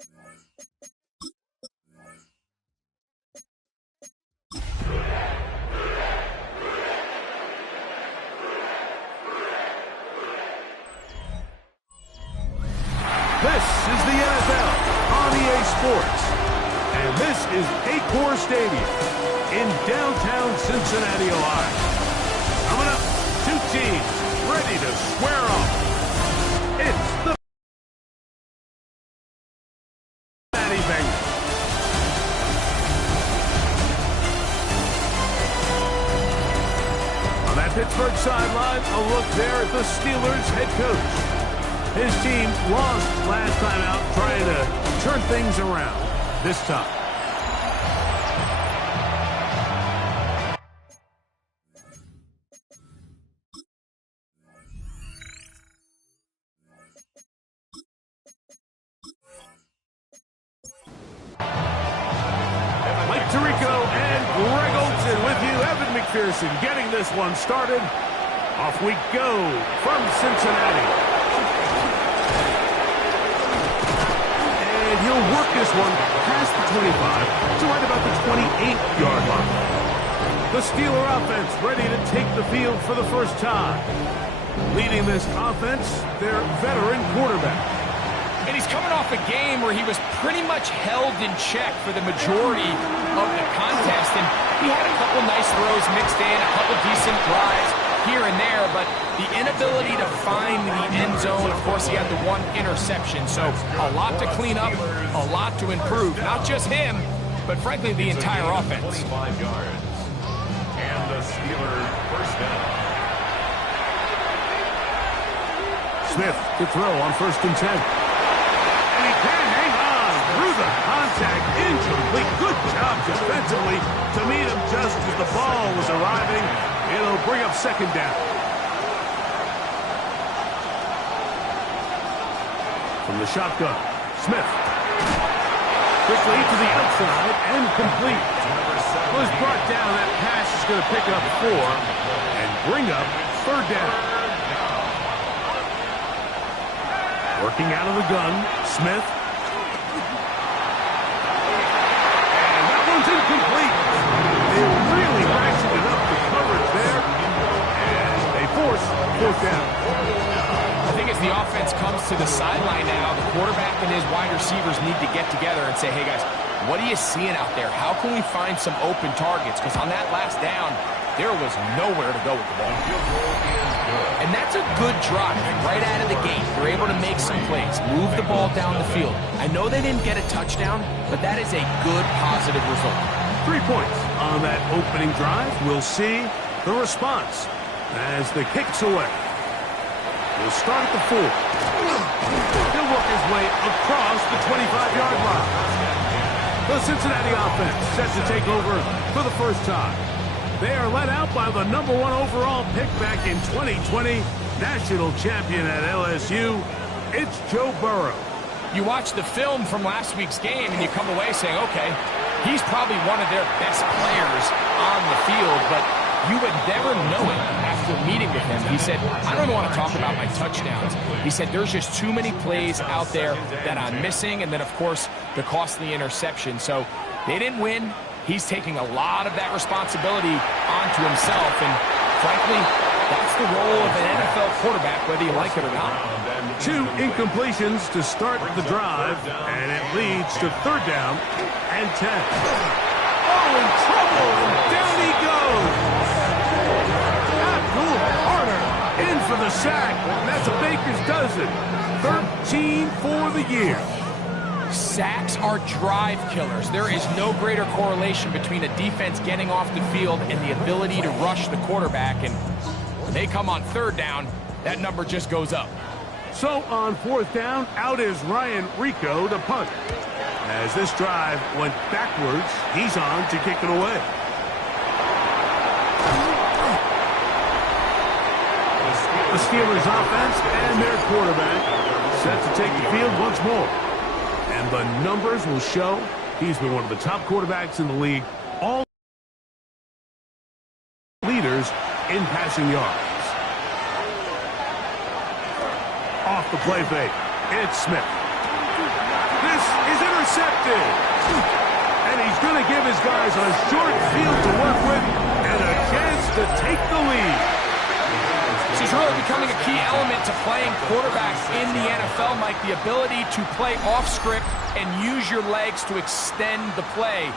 This is the NFL on EA Sports, and this is Acor Stadium in downtown Cincinnati, Ohio. Coming up, two teams ready to square off. It's the Cincinnati Bengals. On that Pittsburgh sideline, a look there at the Steelers head coach. His team lost last time out, trying to turn things around this time. Mike Tirico and Greg Olsen with you. Evan McPherson getting this one started. Off we go from Cincinnati. He'll work this one past the 25 to right about the 28-yard line. The Steeler offense ready to take the field for the first time. Leading this offense, their veteran quarterback. And he's coming off a game where he was pretty much held in check for the majority of the contest. And he had a couple nice throws mixed in, a couple decent drives here and there, but the inability to find the end zone, of course, he had the one interception. So a lot to clean up, a lot to improve. Not just him, but frankly, the entire offense. 5 yards. And the Steelers first down. Smith to throw on 1st and 10. And he can hang on through the contact. Incomplete. Good job defensively to meet him just as the ball was arriving. It'll bring up 2nd down. From the shotgun, Smith. Quickly to the outside and complete. Was brought down. That pass is going to pick up 4 and bring up 3rd down. Working out of the gun, Smith. And that one's incomplete. They really ratcheted it up the coverage there. And they force 4th down. I think as the offense comes to the sideline now, the quarterback and his wide receivers need to get together and say, hey guys, what are you seeing out there? How can we find some open targets? Because on that last down, there was nowhere to go with the ball. And that's a good drive right out of the gate. They're able to make some plays, move the ball down the field. I know they didn't get a touchdown, but that is a good, positive result. 3 points on that opening drive. We'll see the response as the kick's away. We'll start at the 4. He'll work his way across the 25-yard line. The Cincinnati offense set to take over for the first time. They are led out by the #1 overall pick back in 2020, national champion at LSU. It's Joe Burrow. You watch the film from last week's game and you come away saying, okay, he's probably one of their best players on the field, but you would never know it after meeting with him. He said, I don't even want to talk about my touchdowns. He said, there's just too many plays out there that I'm missing, and then, of course, the costly interception. So they didn't win. He's taking a lot of that responsibility onto himself, and frankly, that's the role of an NFL quarterback, whether you like it or not. 2 incompletions to start the drive, and it leads to 3rd down and 10. Oh, in trouble, and down he goes. Abdul Carter in for the sack. That's a Baker's dozen. 13 for the year. Sacks are drive killers. There is no greater correlation between a defense getting off the field and the ability to rush the quarterback. And when they come on 3rd down, that number just goes up. So on 4th down, out is Ryan Rico to punt. As this drive went backwards, he's on to kick it away. The Steelers offense and their quarterback set to take the field once more. And the numbers will show he's been one of the top quarterbacks in the league. All leaders in passing yards. Off the play fake, it's Smith. This is intercepted. And he's going to give his guys a short field to work with and a chance to take the lead. This is really becoming a key element to playing quarterback in the NFL, Mike, the ability to play off script and use your legs to extend the play.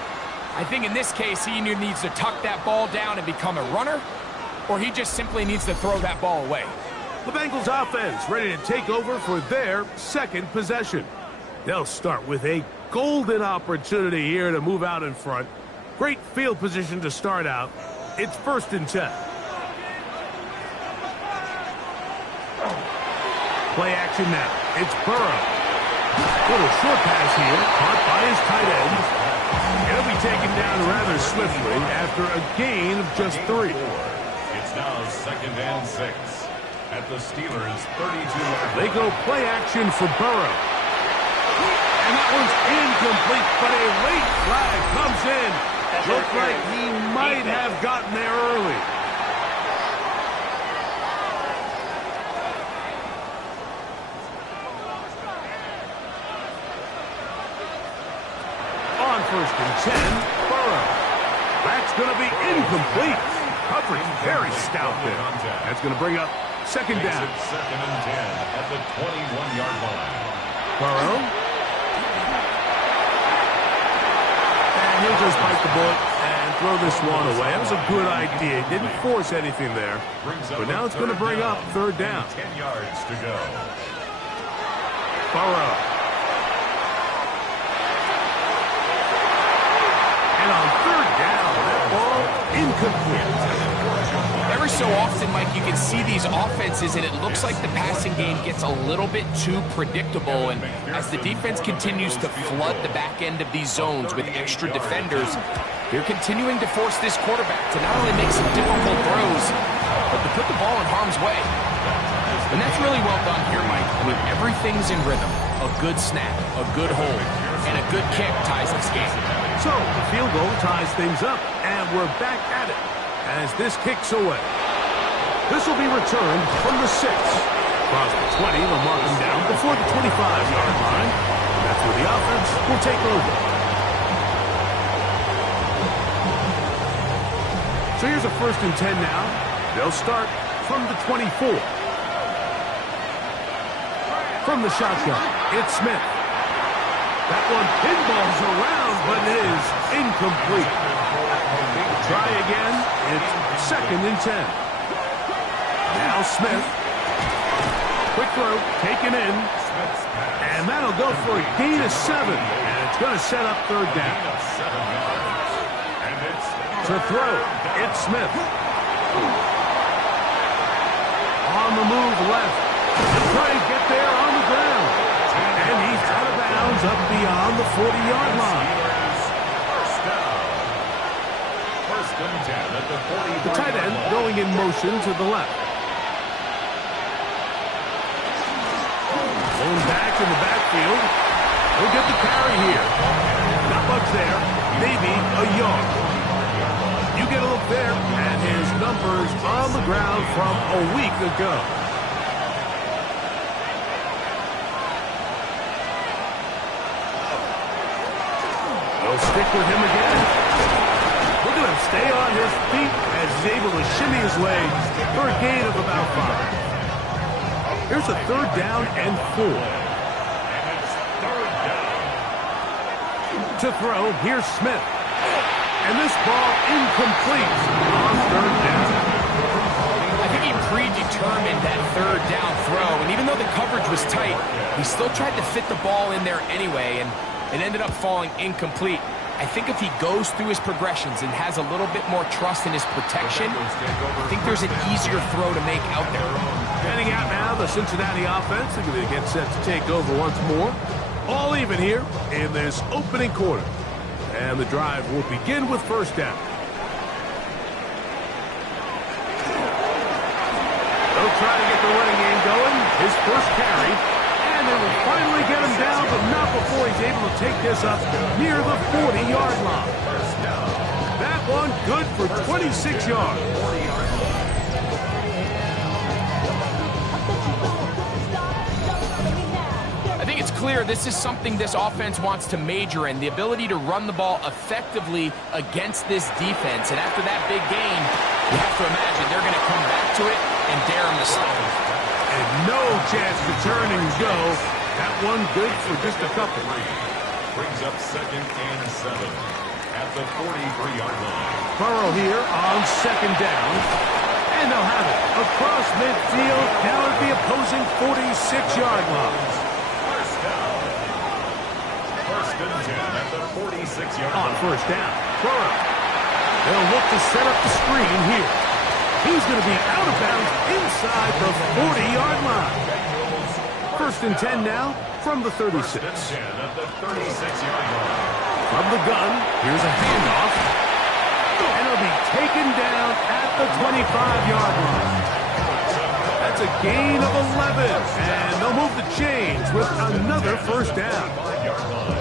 I think in this case, he either needs to tuck that ball down and become a runner, or he just simply needs to throw that ball away. The Bengals offense ready to take over for their second possession. They'll start with a golden opportunity here to move out in front. Great field position to start out. It's 1st and 10. Play action now. It's Burrow. Little short pass here, caught by his tight end. He'll be taken down rather swiftly after a gain of just 3. It's now 2nd and 6 at the Steelers' 32-yard line. They go play action for Burrow. And that one's incomplete, but a late flag comes in. Looks like he might have gotten there early. On 1st and 10, Burrow. That's going to be incomplete. Coverage very stout there. That's going to bring up 2nd down. It's 2nd and 10 at the 21-yard line. Burrow. And he'll just bite the bullet and throw this one away. That was a good idea. He didn't force anything there. But now it's going to bring up 3rd down. 10 yards to go. Burrow. And on 3rd down, that ball incomplete. Every so often, Mike, you can see these offenses, and it looks like the passing game gets a little bit too predictable. And as the defense continues to flood the back end of these zones with extra defenders, they're continuing to force this quarterback to not only make some difficult throws, but to put the ball in harm's way. And that's really well done here, Mike. I mean, everything's in rhythm. A good snap, a good hold, and a good kick ties this game. So the field goal ties things up, and we're back at it as this kicks away. This will be returned from the 6. Across the 20, they'll mark him down before the 25-yard line. That's where the offense will take over. So here's a 1st and 10 now. They'll start from the 24. From the shotgun, it's Smith. That one pinballs around, but it is incomplete. Try again. It's 2nd and 10. Now Smith. Quick throw, taken in. And that'll go for a gain of 7. And it's going to set up 3rd down. To throw, it's Smith. On the move left. He'll try and get there on the ground. And he's out of bounds up beyond the 40-yard line. The tight end going in motion to the left. Going back in the backfield. He'll get the carry here. Not much there. Maybe a yard. You get a look there at his numbers on the ground from a week ago. They'll stick with him again. Look at him stay on his feet as he's able to shimmy his way for a gain of about 5. Here's a 3rd down and 4. To throw, here's Smith. And this ball incomplete on 3rd down. I think he predetermined that 3rd down throw, and even though the coverage was tight, he still tried to fit the ball in there anyway, and it ended up falling incomplete. I think if he goes through his progressions and has a little bit more trust in his protection, I think there's an easier throw to make out there. Heading out now, the Cincinnati offense. They're going to get set to take over once more. All even here in this opening quarter. And the drive will begin with 1st down. They'll try to get the running game going. His first carry. And they will finally get him down, but not before he's able to take this up near the 40-yard line. That one good for 26 yards. I think It's clear this is something this offense wants to major in, the ability to run the ball effectively against this defense. And after that big gain, you have to imagine they're going to come back to it and dare him to stop him. And no chance to turn and go. That one good for just a couple. Brings up 2nd and 7 at the 43-yard line. Burrow here on 2nd down. And they'll have it across midfield down at the opposing 46-yard line. First down. 1st and 10 at the 46-yard line. On 1st down, Burrow. They'll look to set up the screen here. He's going to be out of bounds inside the 40-yard line. 1st and 10 now from the 36. 1st and 10 at the 36-yard line. From the gun, here's a handoff. And he'll be taken down at the 25-yard line. That's a gain of 11. And they'll move the chains with another 1st down. 5-yard line.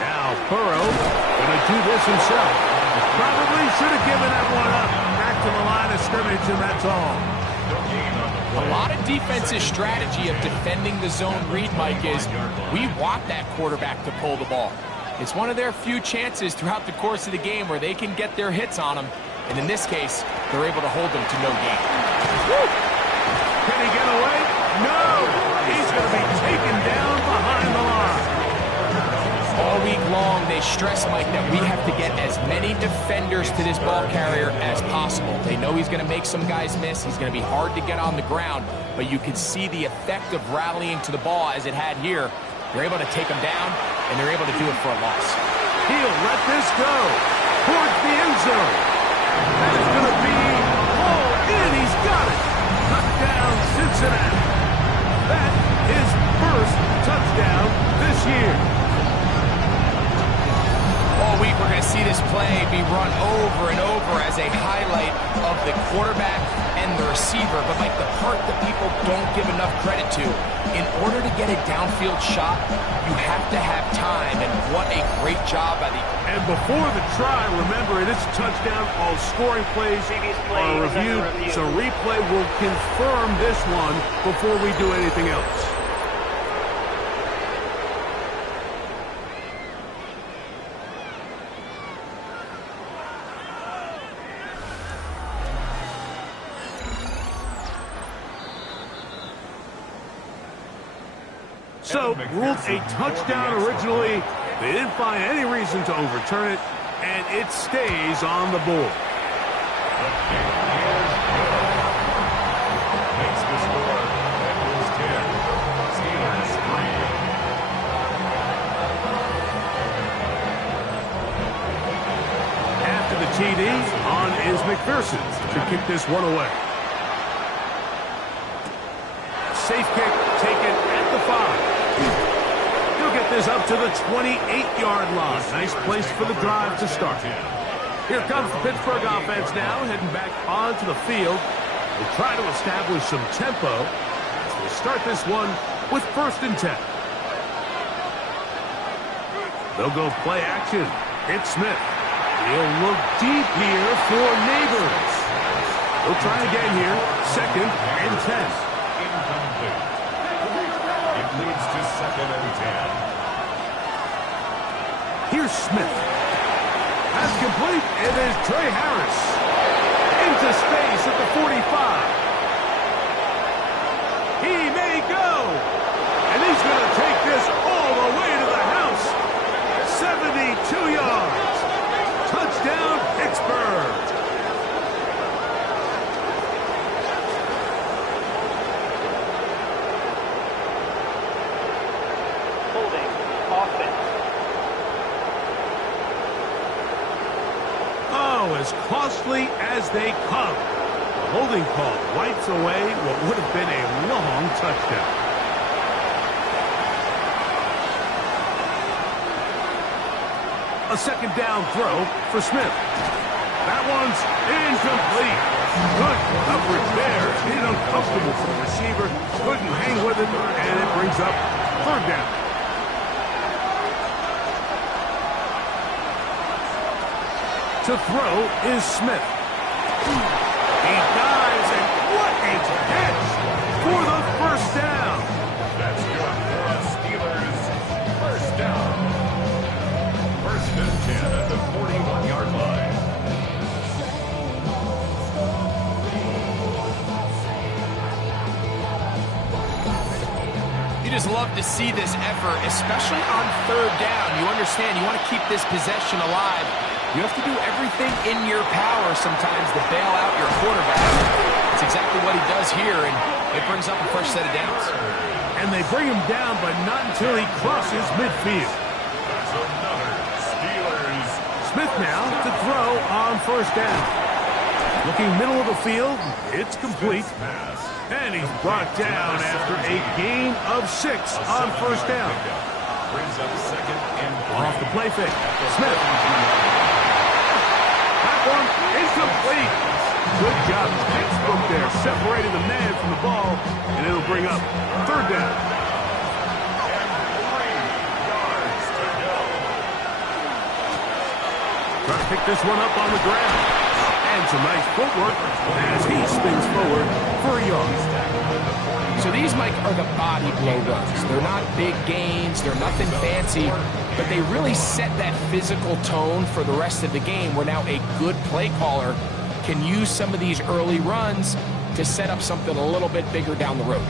Now Burrow going to do this himself. Probably should have given that one up. Back to the line of scrimmage, and that's all. A lot of defensive strategy of defending the zone read, Mike, is we want that quarterback to pull the ball. It's one of their few chances throughout the course of the game where they can get their hits on them. And in this case, they're able to hold them to no gain. Woo! Can he get away? No! He's going to be taken down behind the line. All week long, they stress, Mike, that we have to get as many defenders to this ball carrier as possible. They know he's going to make some guys miss. He's going to be hard to get on the ground. But you can see the effect of rallying to the ball as it had here. They're able to take him down, and they're able to do it for a loss. He'll let this go towards the end zone. That is going to be hauled in. He's got it. Touchdown, Cincinnati. That is first touchdown this year. All week, we're going to see this play be run over and over as a highlight of the quarterback and the receiver. But, Mike, the part that people don't give enough credit to, in order to get a downfield shot, you have to have time. And what a great job by the... And before the try, remember, it is a touchdown. All scoring plays are reviewed, so replay will confirm this one before we do anything else. So, ruled a touchdown originally. They didn't find any reason to overturn it, and it stays on the board. The kick is good. Makes the score. Bengals 10. Steelers 3. After the TD, on is McPherson to kick this one away. Safe kick taken at the 5. He'll get this up to the 28-yard line. Nice place for the drive to start. Here comes the Pittsburgh offense now, heading back onto the field. They'll try to establish some tempo as they start this one with 1st and 10. They'll go play action. It's Smith. He'll look deep here for Neighbors. They'll try again here. 2nd and 10. Incomplete. It leads to 2nd and 10. Here's Smith. That's complete. It is Trey Harris. Into space at the 45. He may go. And he's going to take this all the way to the house. 72 yards. Touchdown, Pittsburgh. As costly as they come. The holding call wipes away what would have been a long touchdown. A 2nd down throw for Smith. That one's incomplete. Good coverage there. Made it uncomfortable for the receiver. Couldn't hang with it, and it brings up 3rd down. To throw is Smith. He dives, and what a catch for the first down. That's good for the Steelers. First down. First and 10 at the 41-yard line. You just love to see this effort, especially on third down. You understand, you want to keep this possession alive. You have to do everything in your power sometimes to bail out your quarterback. It's exactly what he does here, and it brings up a fresh set of downs. And they bring him down, but not until he crosses midfield. That's another Steelers. Smith now to throw on first down. Looking middle of the field, it's complete. And he's brought down after a gain of 6 on first down. Brings up second and Off the play fake. Smith. That one incomplete. Good job. Textbook there. Separating the man from the ball. And it'll bring up third down. And 3 yards to go. Trying to pick this one up on the ground. And some nice footwork as he spins forward for a yard. So these, Mike, are the body blow runs. They're not big gains. They're nothing fancy. But they really set that physical tone for the rest of the game where now a good play caller can use some of these early runs to set up something a little bit bigger down the road.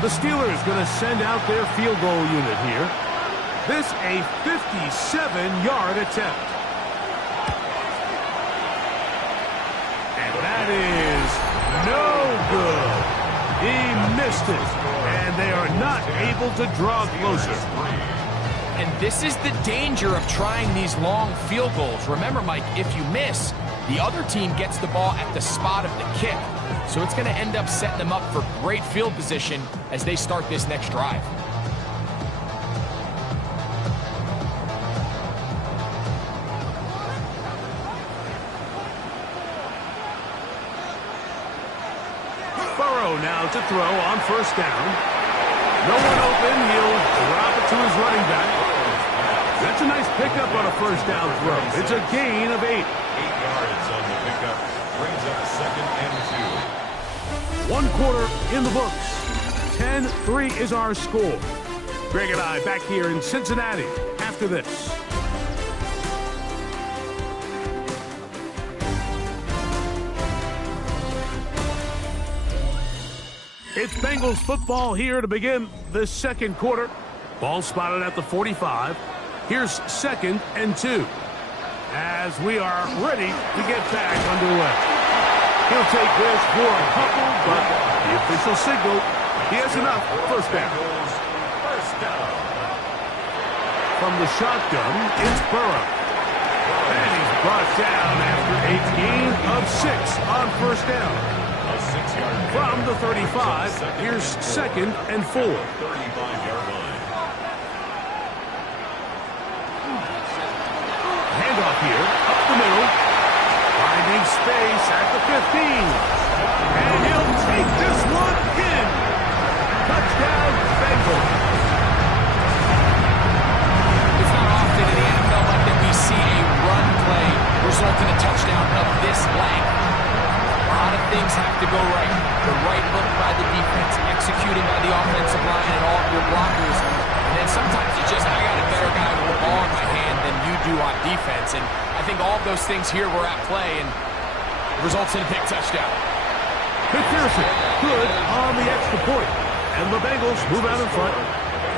The Steelers going to send out their field goal unit here. This a 57-yard attempt. And that is no good. He missed it, and they are not able to draw closer. And this is the danger of trying these long field goals. Remember, Mike, if you miss, the other team gets the ball at the spot of the kick. So it's going to end up setting them up for great field position as they start this next drive. Now to throw on first down. No one open. He'll drop it to his running back. That's a nice pickup on a first down throw. It's a gain of 8. 8 yards on the pickup. Brings up second and 2. 1 quarter in the books. 10-3 is our score. Greg and I back here in Cincinnati after this. It's Bengals football here to begin the second quarter. Ball spotted at the 45. Here's second and 2. As we are ready to get back underway. He'll take this for a couple, but the official signal, he has enough. First down. First down. From the shotgun, it's Burrow. And he's brought down after a gain of 6 on first down. A 6-yard From the 35, here's second and 4. 35-yard line. Handoff here, up the middle. Finding space at the 15. And he'll take this one in. Touchdown, Bengals. It's not often in the NFL like that we see a run play result in a touchdown of this length. A lot of things have to go right. The right look by the defense, executing by the offensive line and all of your blockers. And then sometimes it's just, I got a better guy with the ball in my hand than you do on defense. And I think all of those things here were at play and results in a big touchdown. McPherson, good on the extra point. And the Bengals move out in front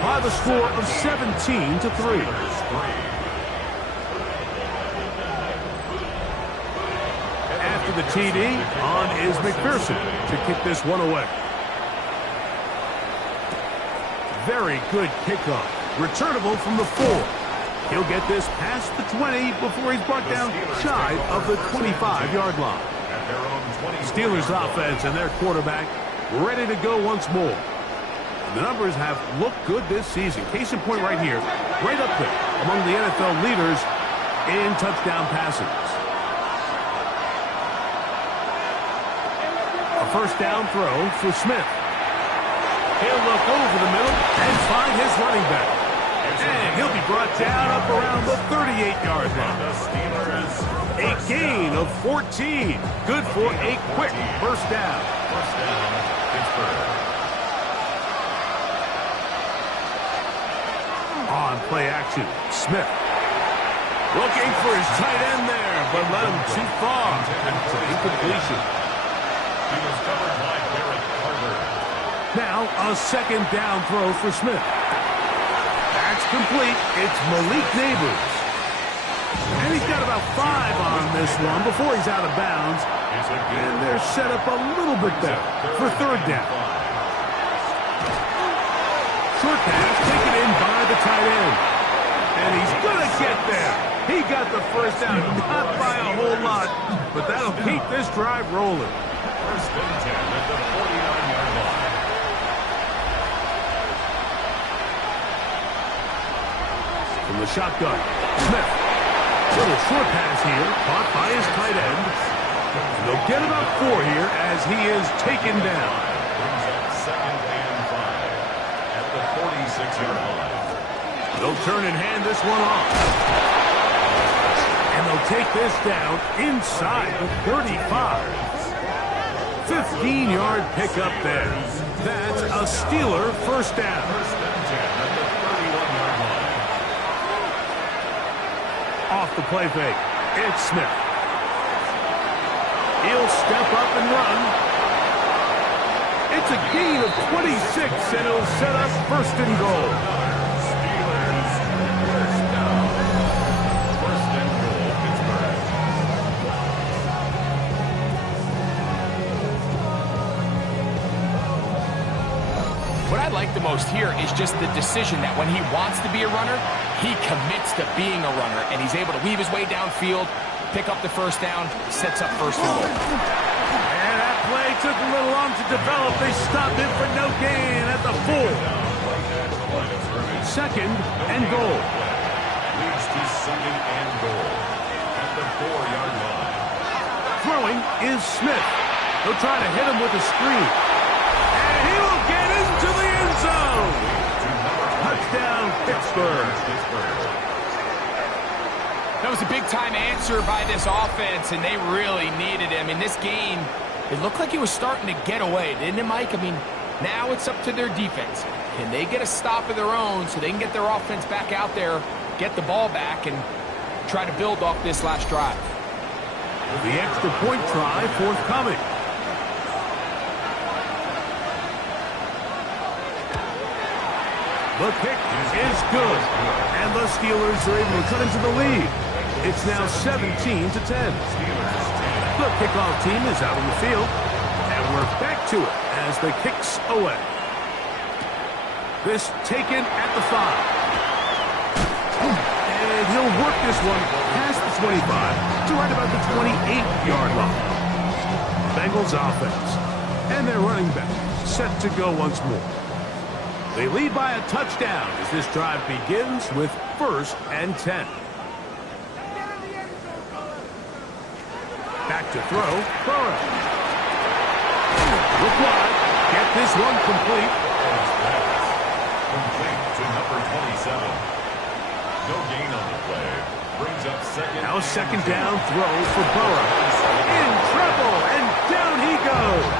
by the score of 17-3. After the TD, on is McPherson to kick this one away. Very good kickoff. Returnable from the 4. He'll get this past the 20 before he's brought down shy of the 25-yard line. Steelers offense and their quarterback ready to go once more. The numbers have looked good this season. Case in point right here, right up there among the NFL leaders in touchdown passes. A first down throw for Smith. He'll look over the middle and find his running back. And he'll be brought down up around the 38-yard line. The Steelers A gain of 14. Good for a quick first down. first down, Pittsburgh. On play action, Smith. Looking for his tight end there, but led him too far. It's an incompletion. He was covered by Derek Carter. Now a second down throw for Smith. That's complete. It's Malik Neighbors. And he's got about 5 on this one before he's out of bounds. And they're set up a little bit better for third down. Short pass taken in by the tight end. And he's going to get there. He got the first down, not by a whole lot, but that'll keep this drive rolling. First and 10 at the 49-yard line. From the shotgun, Smith. Little short pass here, caught by his tight end. And they'll get about 4 here as he is taken down. Brings up second and 5 at the 46-yard line. They'll turn and hand this one off. And they'll take this down inside the 35. 15-yard pickup there. That's a Steeler first down. First and 10 at the 31-yard line. Off the play fake, it's Smith. He'll step up and run. It's a gain of 26, and it'll set up first and goal. Steelers first down. First and goal, Pittsburgh. What I like the most here is just the decision that when he wants to be a runner, he commits to being a runner, and he's able to weave his way downfield, pick up the first down, sets up first and goal. And that play took a little long to develop. They stopped it for no gain at the 4. Second and goal. Leads to second and goal at the 4-yard line. Throwing is Smith. He'll try to hit him with a screen. And he will get into the end zone. Touchdown, Pittsburgh. That was a big-time answer by this offense, and they really needed him. In this game, it looked like he was starting to get away, didn't it, Mike? I mean, now it's up to their defense. Can they get a stop of their own so they can get their offense back out there, get the ball back, and try to build off this last drive? The extra point try forthcoming. The kick is good, and the Steelers are able to cut into the lead. It's now 17-10. The kickoff team is out on the field, and we're back to it as the kicks away. This taken at the 5. And he'll work this one past the 25 to right about the 28-yard line. Bengals offense, and their running back set to go once more. They lead by a touchdown as this drive begins with first and 10. Back to throw, Burrow. Look wide, get this one complete. Complete to number 27. No gain on the play. Brings up second. Now a second down throw for Burrow. In trouble, and down he goes.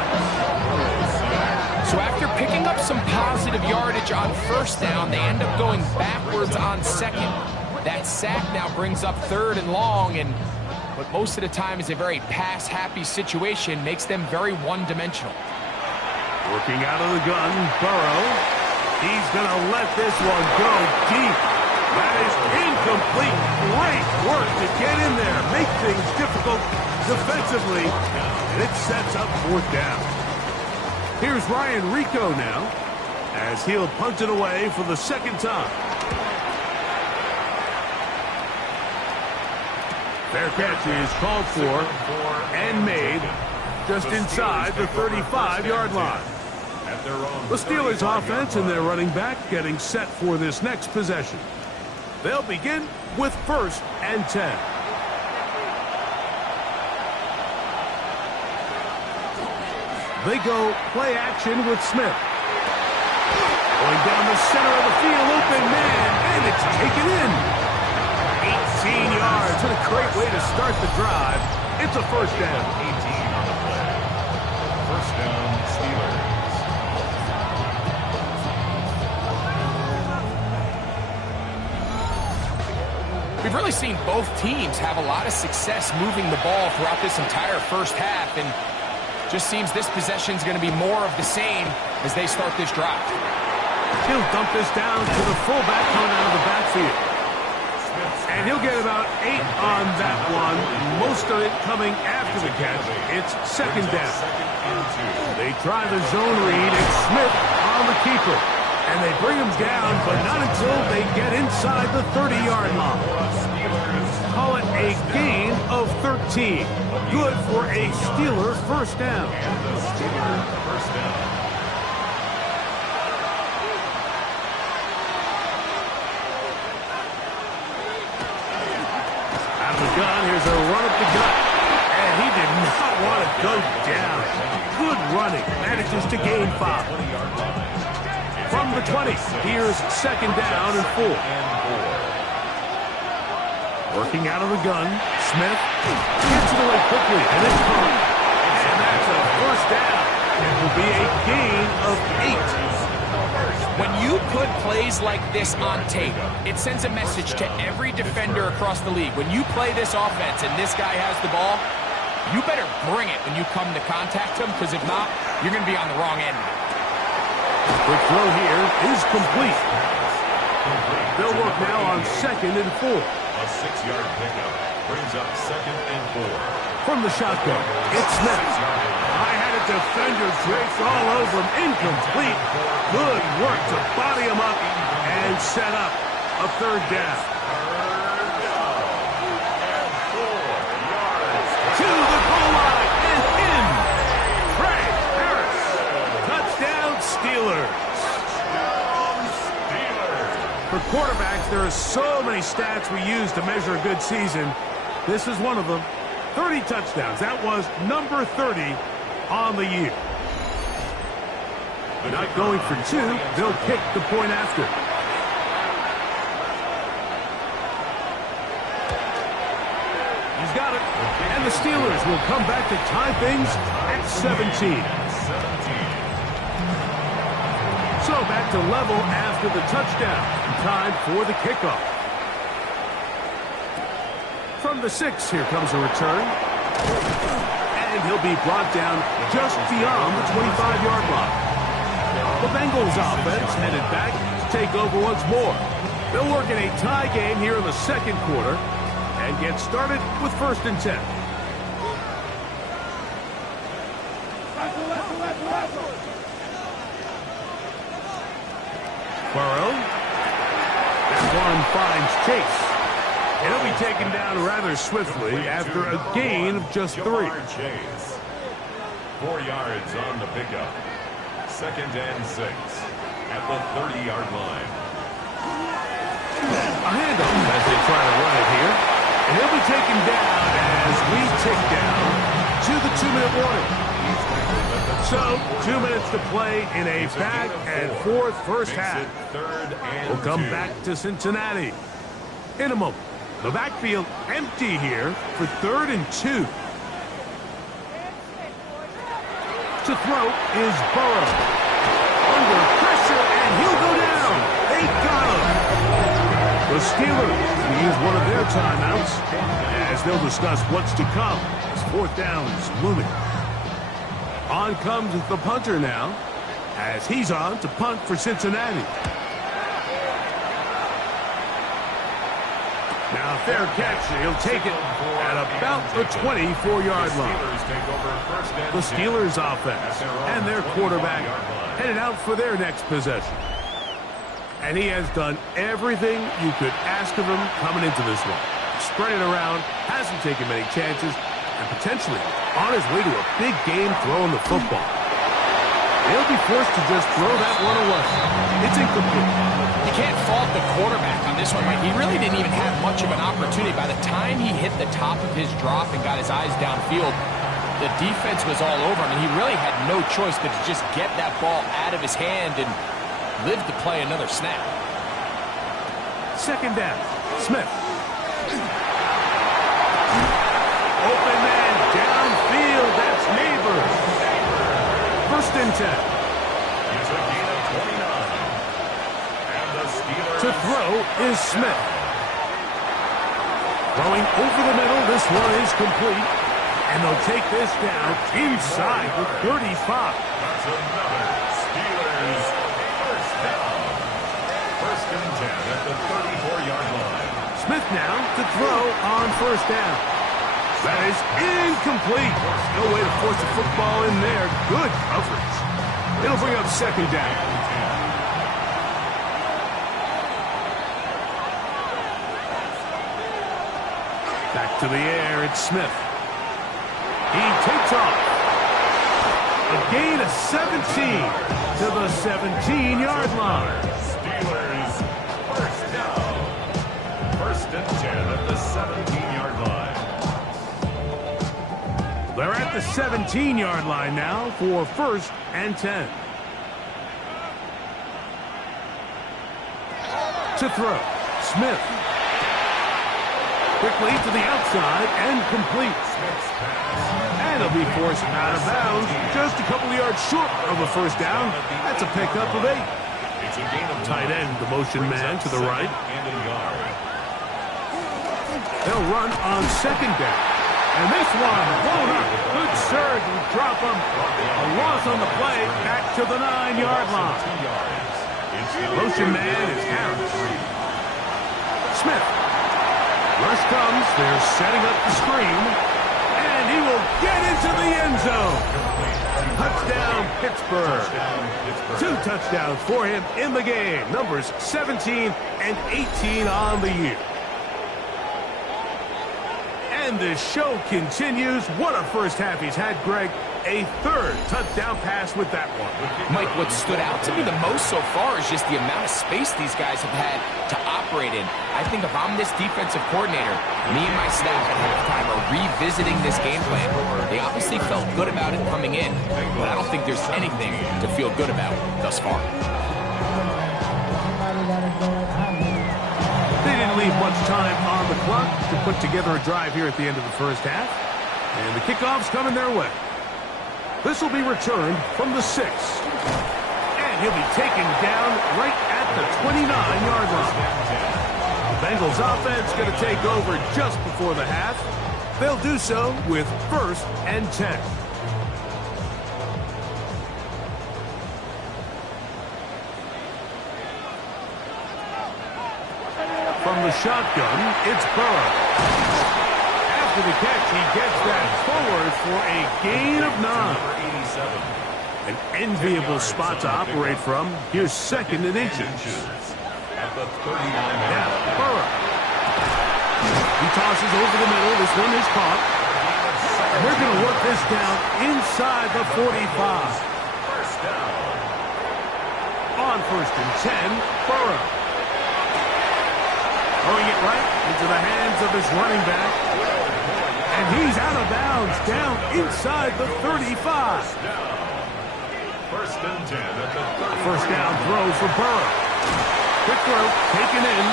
So after picking up some positive yardage on first down, they end up going backwards on second. That sack now brings up third and long, and what most of the time is a very pass-happy situation makes them very one-dimensional. Working out of the gun, Burrow. He's going to let this one go deep. That is incomplete. Great work to get in there, make things difficult defensively, and it sets up fourth down. Here's Ryan Rico now, as he'll punt it away for the second time. Fair catch is called for and made just inside the 35-yard line. The Steelers offense and their running back getting set for this next possession. They'll begin with first and 10. They go play action with Smith. Going down the center of the field, open man, and And it's taken in. 18 yards. What a great way to start the drive. It's a first down. 18 on the play. First down, Steelers. We've really seen both teams have a lot of success moving the ball throughout this entire first half, and just seems this possession's going to be more of the same as they start this drive. He'll dump this down to the fullback coming out of the backfield. And he'll get about 8 on that one, most of it coming after the catch. It's second down. They try the zone read, and Smith on the keeper. And they bring him down, but not until they get inside the 30-yard line. Call it a gain of 13. Good for a Steeler first down. Out of the gun, here's a run up the gut. And he did not want to go down. Good running. Manages to gain 5. From the 20, here's second down and 4. Working out of the gun, Smith gets it away quickly, and it's caught. And that's a first down. It will be a gain of 8. When you put plays like this on tape, it sends a message to every defender across the league. When you play this offense and this guy has the ball, you better bring it when you come to contact him, because if not, you're going to be on the wrong end. The throw here is complete. They'll work now on second and 4. A 6-yard pickup brings up second and 4. From the shotgun, it's Smith. I had a defender draped all over him. Incomplete. Good work to body him up and set up a third down. To the goal line and in. Craig Harris. Touchdown Steelers. For quarterbacks, there are so many stats we use to measure a good season. This is one of them. 30 touchdowns. That was number 30 on the year. Not going for 2. They'll kick the point after. He's got it. And the Steelers will come back to tie things at 17. So back to level after the touchdown. Time for the kickoff. From the 6, here comes a return. And he'll be brought down just beyond the 25-yard line. The Bengals offense headed back to take over once more. They'll work in a tie game here in the second quarter and get started with first and 10. Burrow. That one finds Chase. And he'll be taken down rather swiftly after a gain of just 3. Chase. 4 yards on the pickup. Second and 6 at the 30-yard line. A handoff as they try to run it here. And he'll be taken down as we tick down to the 2-minute warning. So, 2 minutes to play in a back-and-forth first half. We'll come back to Cincinnati in a moment. The backfield empty here for 3rd and 2. To throw is Burrow. Under pressure, and he'll go down. They got him. The Steelers will use one of their timeouts as they'll discuss what's to come as 4th down is looming. On comes the punter now as he's on to punt for Cincinnati. Now fair catch. He'll take it at about the 24-yard line. The Steelers offense and their quarterback headed out for their next possession. And he has done everything you could ask of him coming into this one. Spread it around, hasn't taken many chances, and potentially on his way to a big game throwing the football. He'll be forced to just throw that one away. It's incomplete. You can't fault the quarterback on this one, Mike. He really didn't even have much of an opportunity. By the time he hit the top of his drop and got his eyes downfield, the defense was all over him, and he really had no choice but to just get that ball out of his hand and live to play another snap. Second down. Smith. Open man downfield. That's Neighbors. First and 10. It's a gain of 29. And the Steelers. To throw is Smith. Throwing over the middle. This one is complete. And they'll take this down inside the 35. That's another Steelers first down. First and 10 at the 34-yard line. Smith now to throw on first down. That is incomplete. No way to force the football in there. Good coverage. It'll bring up second down. Back to the air, it's Smith. He takes off. A gain of 17 to the 17-yard line. Steelers first down. First and 10 at the 17-yard line. They're at the 17-yard line now for first and 10. To throw, Smith. Quickly to the outside and complete. And he'll be forced out of bounds just a couple of yards short of a first down. That's a pickup of 8. It's a gain of Tight end, the motion man to the right. and a yard. They'll run on second down. And this one blown up. Good surge and drop him. A loss on the play back to the 9-yard line. Motion man is Harris. Smith. Rush comes. They're setting up the screen. And he will get into the end zone. Touchdown, Pittsburgh. 2 touchdowns for him in the game. Numbers 17 and 18 on the year. And the show continues. What a first half he's had, Greg. A 3rd touchdown pass with that one. Mike, what stood out to me the most so far is just the amount of space these guys have had to operate in. I think if I'm this defensive coordinator, me and my staff at halftime are revisiting this game plan. They obviously felt good about it coming in, but I don't think there's anything to feel good about thus far. They didn't leave much time on the clock to put together a drive here at the end of the first half. And the kickoff's coming their way. This will be returned from the 6. And he'll be taken down right at the 29-yard line. The Bengals offense going to take over just before the half. They'll do so with first and 10. From the shotgun, it's Burrow. After the catch, he gets that forward for a gain of 9. An enviable spot to operate from. Here's second and inches. Now, Burrow. He tosses over the middle. This one is caught. And they're going to work this down inside the 45. On first and 10, Burrow. Throwing it right into the hands of his running back. And he's out of bounds, down inside the 35. First and 10 at the 30. First down throw for Burrow. Quick throw, taken in.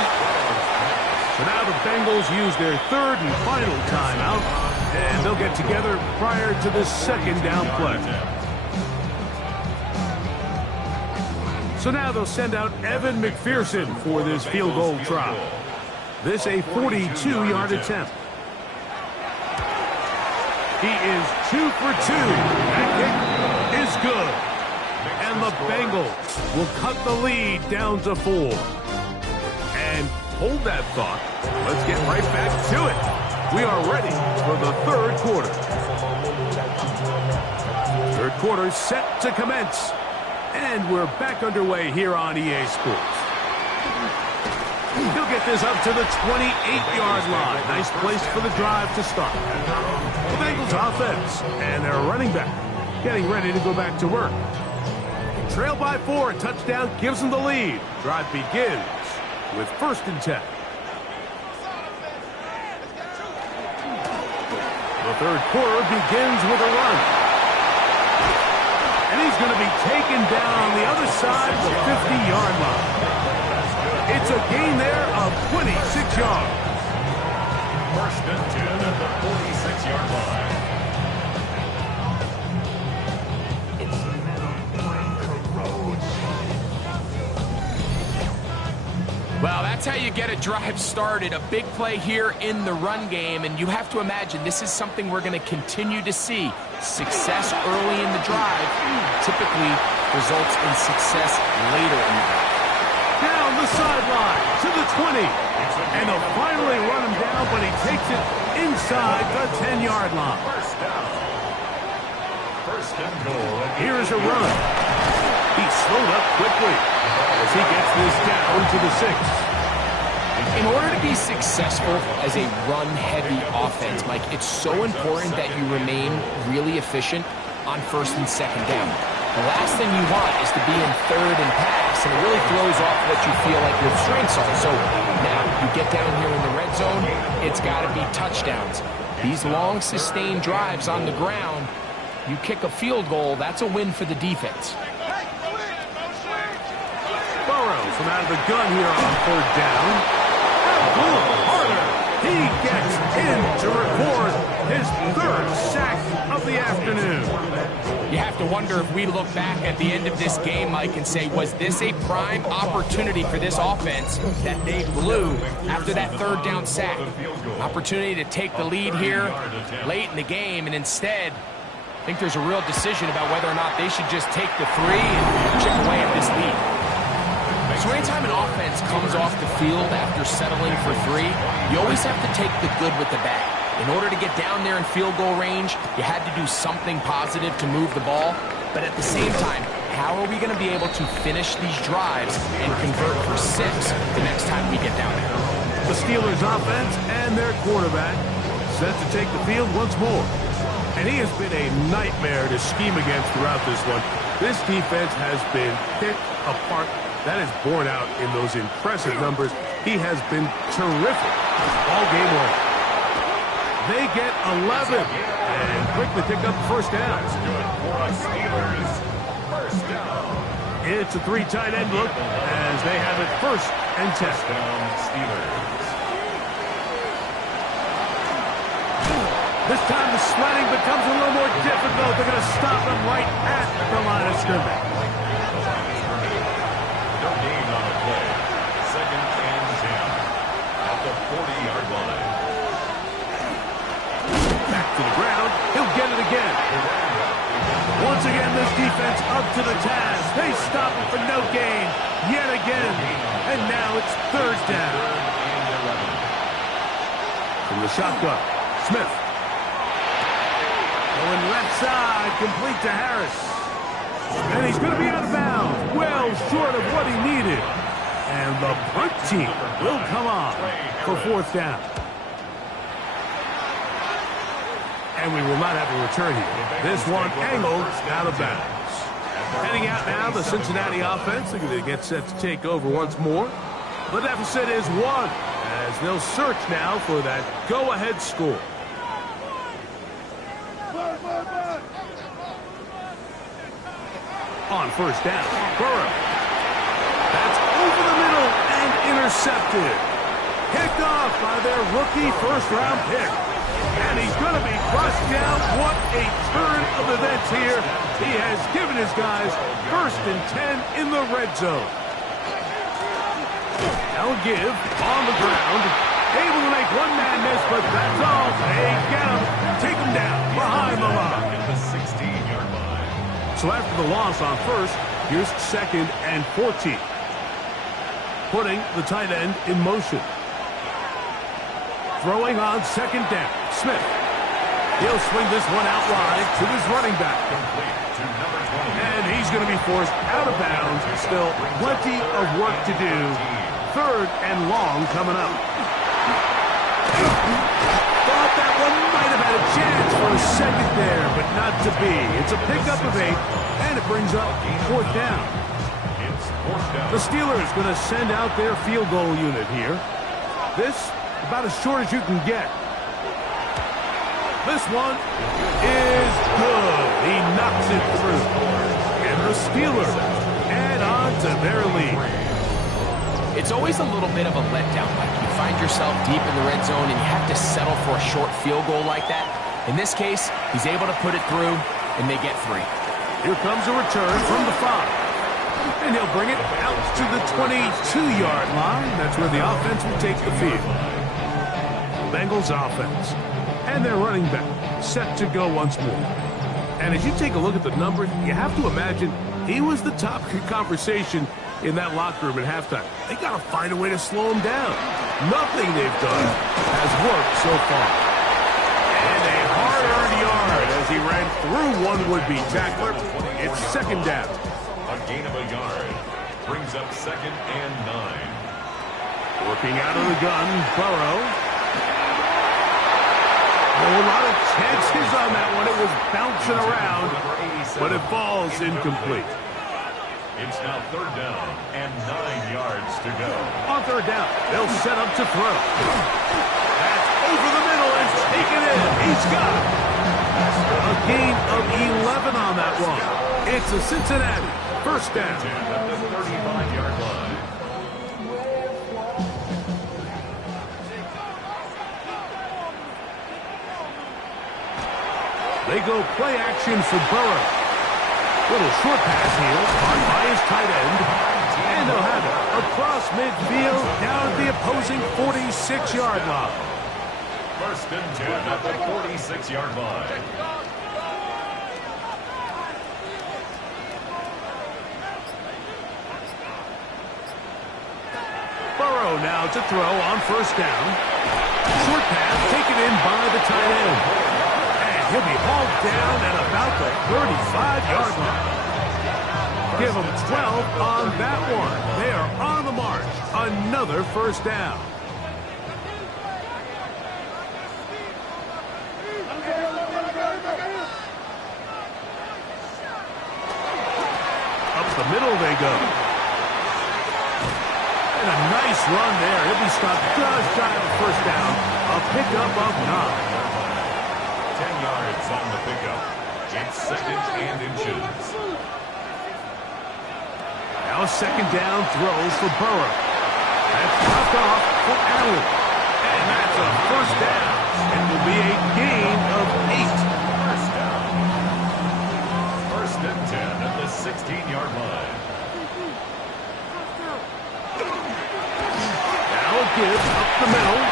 So now the Bengals use their 3rd and final timeout. And they'll get together prior to the second down play. So now they'll send out Evan McPherson for this field goal try. This a 42-yard attempt. He is 2 for 2. That kick is good. And the Bengals will cut the lead down to 4. And hold that thought. Let's get right back to it. We are ready for the 3rd quarter. 3rd quarter set to commence. And we're back underway here on EA Sports. He'll get this up to the 28-yard line. Nice place for the drive to start. The Bengals offense and their running back getting ready to go back to work. Trail by 4. Touchdown gives them the lead. Drive begins with first and 10. The 3rd quarter begins with a run. And he's going to be taken down on the other side of the 50-yard line. It's a gain there of 26 yards. First and 10 at the 46-yard line. Well, that's how you get a drive started. A big play here in the run game, and you have to imagine this is something we're going to continue to see. Success early in the drive typically results in success later in the drive. Down the sideline to the 20. And they'll finally run him down, but he takes it inside the 10-yard line. First and goal. Here's a run. He slowed up quickly as he gets this down to the 6. In order to be successful as a run-heavy offense, Mike, it's so important that you remain really efficient on first and second down. The last thing you want is to be in third and pass, and it really throws off what you feel like your strengths are. So now you get down here in the red zone, it's got to be touchdowns. These long, sustained drives on the ground, you kick a field goal, that's a win for the defense. Burrow from out of the gun here on third down. A little harder. He gets in to record his third sack of the afternoon. You have to wonder if we look back at the end of this game, Mike, and say, was this a prime opportunity for this offense that they blew after that third down sack? Opportunity to take the lead here late in the game, and instead, I think there's a real decision about whether or not they should just take the 3 and chip away at this lead. So anytime an offense comes off the field after settling for 3, you always have to take the good with the bad. In order to get down there in field goal range, you had to do something positive to move the ball. But at the same time, how are we going to be able to finish these drives and convert for 6 the next time we get down there? The Steelers offense and their quarterback set to take the field once more. And he has been a nightmare to scheme against throughout this one. This defense has been picked apart. That is borne out in those impressive numbers. He has been terrific all game long. They get 11 and quickly pick up the first down. It's a 3 tight end look as they have it first and 10. This time the sledding becomes a little more difficult. They're going to stop him right at the line of scrimmage. No gain on the play. Second and 10 at the 40-yard line. Back to the ground. He'll get it again. Once again, this defense up to the task. They stop him for no gain yet again. And now it's third down. From the shotgun, Smith. Going left side, complete to Harris. And he's going to be out of bounds, well short of what he needed. And the punt team will come on for fourth down. And we will not have a return here. This one angled out of bounds. Heading out now, the Cincinnati offense. They're going to get set to take over once more. The deficit is 1 as they'll search now for that go-ahead score. On first down, Burrow. That's over the middle and intercepted. Picked off by their rookie first-round pick. And he's going to be crushed down. What a turn of events here. He has given his guys first and 10 in the red zone. Now give on the ground. Able to make one man miss, but that's all. They get him. Take him down behind the line. So after the loss on first, here's second and 14. Putting the tight end in motion. Throwing on second down. Smith. He'll swing this one out wide to his running back. And he's going to be forced out of bounds. Still plenty of work to do. Third and long coming up. Thought that one might have had a chance for a second there, but not to be. It's a pickup of 8, and it brings up fourth down. The Steelers going to send out their field goal unit here. This, about as short as you can get. This one is good. He knocks it through. And the Steelers add on to their lead. it's always a little bit of a letdown. Like you find yourself deep in the red zone and you have to settle for a short field goal like that. In this case, he's able to put it through, and they get 3. Here comes a return from the 5. And he'll bring it out to the 22-yard line. That's where the offense will take the field. Bengals offense. And their running back set to go once more. And as you take a look at the numbers, you have to imagine he was the top conversation in that locker room at halftime. They got to find a way to slow him down. Nothing they've done has worked so far. And a hard-earned yard as he ran through one would-be tackler. It's second down. A gain of a yard brings up 2nd and 9. Working out of the gun, Burrow. A lot of chances on that one. It was bouncing around, but it falls incomplete. It's now 3rd down and 9 yards to go. On 3rd down, they'll set up to throw. That's over the middle and taken in. He's got it. A gain of 11 on that one. It's a Cincinnati 1st down. At the 35-yard line. They go play action for Burrow. Little short pass here, caught by his tight end. And they'll have it across midfield down at the opposing 46-yard line. 1st and 10 at the 46-yard line. Burrow now to throw on 1st down. Short pass taken in by the tight end. He'll be hauled down at about the 35-yard line. Give him 12 on that one. They are on the march. Another 1st down. Up the middle they go. And a nice run there. He'll be stopped just shy of 1st down. A pickup of 9. 10 yards on the pickup. It's 2nd and inches. Now a 2nd down throw for Burrow. That's dropped off for Allen. And that's a 1st down. It will be a gain of 8. 1st down. 1st and 10 at the 16-yard line. Now a give up the middle.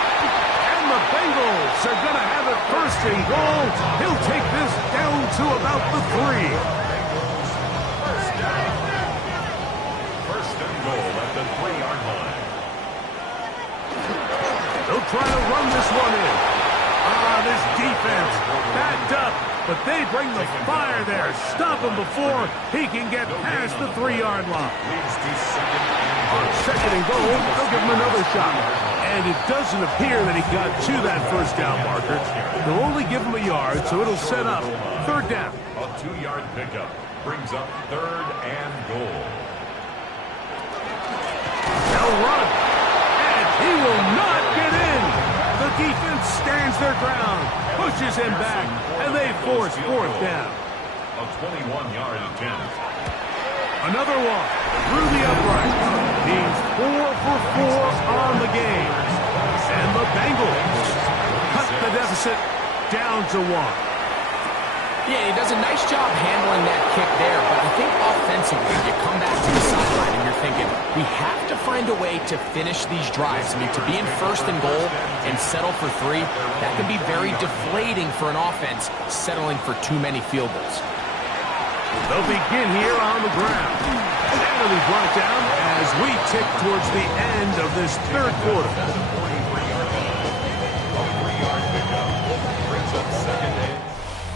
The Bengals are going to have it 1st and goal. He'll take this down to about the 3. 1st down. 1st and goal at the 3-yard line. They'll try to run this one in. This defense backed up, but they bring the fire there. Stop him before he can get past the 3-yard line. Leads to 2nd and On 2nd and goal, they'll give him another shot. And it doesn't appear that he got to that 1st down marker. They'll only give him a yard, so it'll set up 3rd down. A 2-yard pickup brings up 3rd and goal. They'll run. And he will not get in. The defense stands their ground, pushes him back, and they force 4th down. A 21-yard attempt. Another one through the upright. He's 4 for 4 on the game. And the Bengals cut the deficit down to 1. Yeah, he does a nice job handling that kick there, but I think offensively, you come back to the sideline and you're thinking, we have to find a way to finish these drives. I mean, to be in 1st and goal and settle for 3, that can be very deflating for an offense settling for too many field goals. They'll begin here on the ground. And it'll be brought down as we tick towards the end of this 3rd quarter.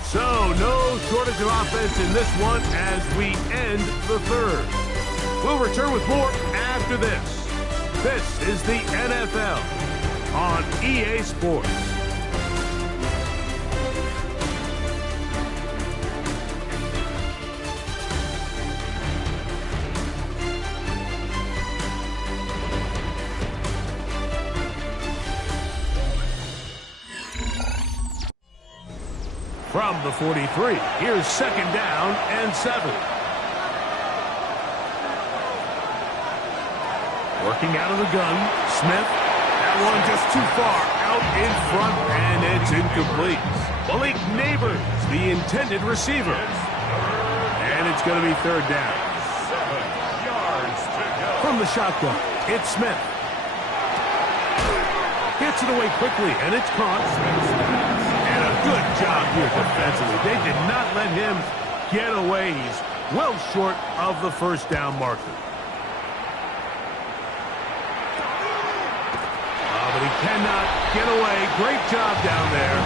So, no shortage of offense in this one as we end the 3rd. We'll return with more after this. This is the NFL on EA Sports. From the 43, here's 2nd down and 7. Working out of the gun. Smith. That one just too far. Out in front, and it's incomplete. Malik Neighbors, the intended receiver. And it's going to be third down. 7 yards to go. From the shotgun, it's Smith. Gets it away quickly, and it's caught. And a good job here defensively. They did not let him get away. He's well short of the first down marker. But he cannot get away. Great job down there